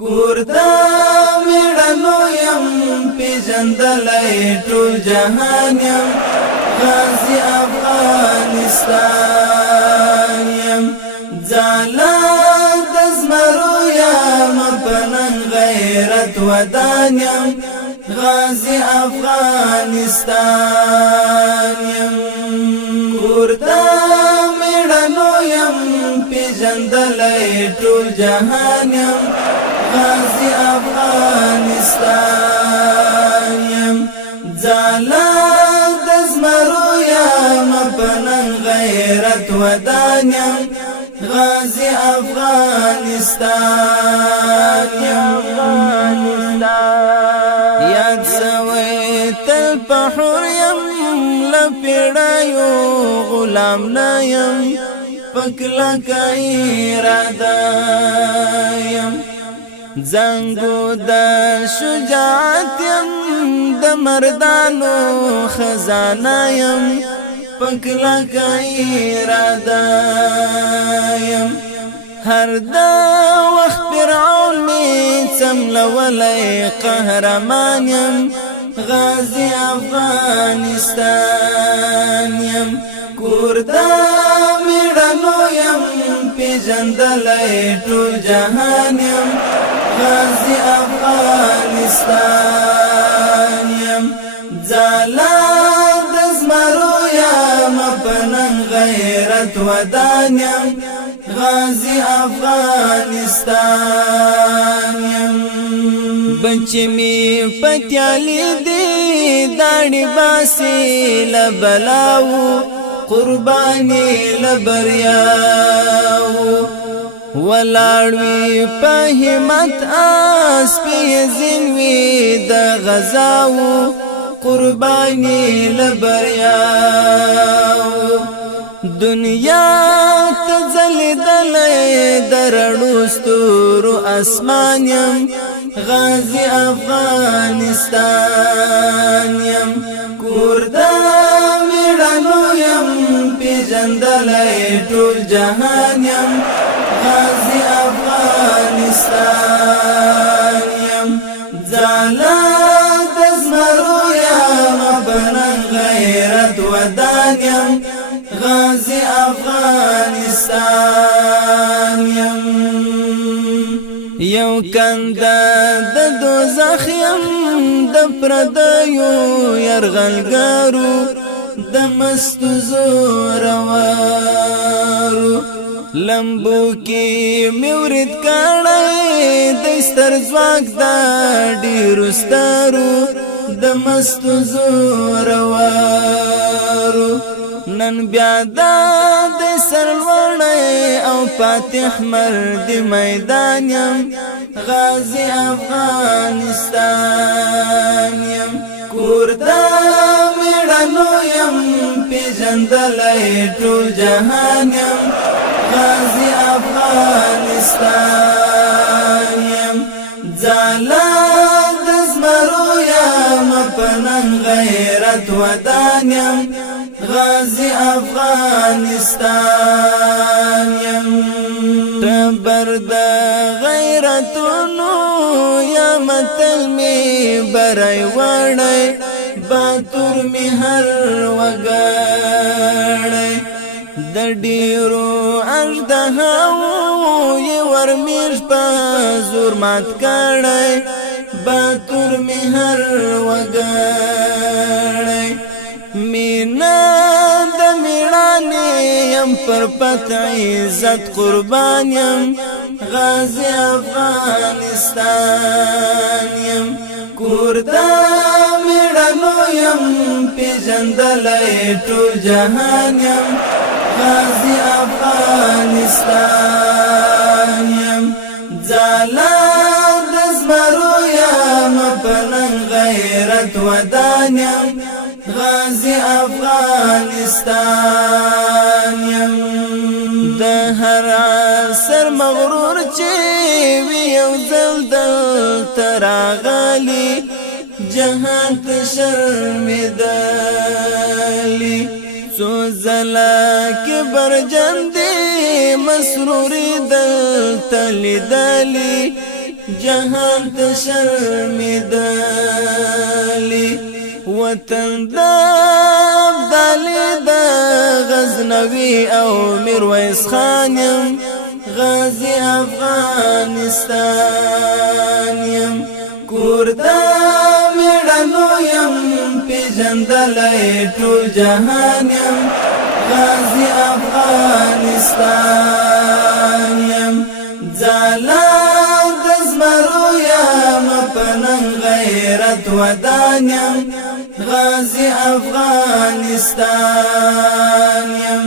کوردا میړنو یم پیژندلای ټول جهان یم غازی افغانستان یم ځاله د زمرو یم پنن غیرت ودان یم غازی افغانستان یم کوردا میړنو یم پیژندلای ټول جهان یم غازی افغانستان یم ځاله د زمرو یم پنن غیرت ودان یم غازی افغانستان یم یاد سوی تل پحور یم لپیڑایو غلام نایم پکلا کئی رادا یم زنگو دا شجاعت یم د مردانو خزانه یم پکلا کئی رادا یم هر دا وقت فرعون می څملولی قهرمان یم غازی افغانستان یم کوردا میړنو یم پیژندلای ټول جهان یم غازی افغانستان یم ځاله د زمرو یم پنن غیرت ودان یم غازی افغانستان یم بچی می پتیالی دی داڑی باسی لبلاو قربانی لبریاو ولاړوی په همت آس پی زینوی د غزاو قربانی لبریاو دنیا تزلیدلی درړو ستورو اسمان یم غازی افغانستان یم کوردا میړنو یم پیژندلای ټول جهان یم غازی افغانستان یم ځاله د زمرو یم پنن غیرت ودان یم غازی افغانستان یم یو کنده د دوزخ یم د پردیو یرغلګرو د مستو زورورو لمبو کې میورید کړی د ستر ځواک د ډیرو سترو د مستو زورورو نن بیا د سرلوړی او فاتح مرد میدان یم غازی افغانستان یم کوردا میړنو یم پیژندلای ټول جهان یم غازی افغانستان یم ځاله د زمرو یم پنن غیرت ودان یم غازی افغانستان یم تبر د غیرتونو یا متل می برای وړی باتور می هر وګړی د ډیرو اژدهاو یې ورمیږ په زور مات کړی باتور می هر وګړی مینا د میړانې یم پر پت عزت قربان یم غازی افغانستان یم کوردا میړنو یم پیژندلای ټول جهان یم غازی افغانستان یم ځاله د زمرو یم پنن غیرت ودان یم غازی افغانستان یم د هر عصر مغرور چې وی یو ځل دلته راغلی جهان ته شرمېدلی څو ځله کبرجن دی مسروری دلته لیدلی جهان ته شرمېدلي وطن د ابدالي د غزنوي او میرویس خان یم غازی افغانستان یم کور د میړنو یم پیژندلی ټول جهان یم غازی افغانستان یم ځاله د زمرو یم په ننګ غیرت ودان یم غازی افغانستان یم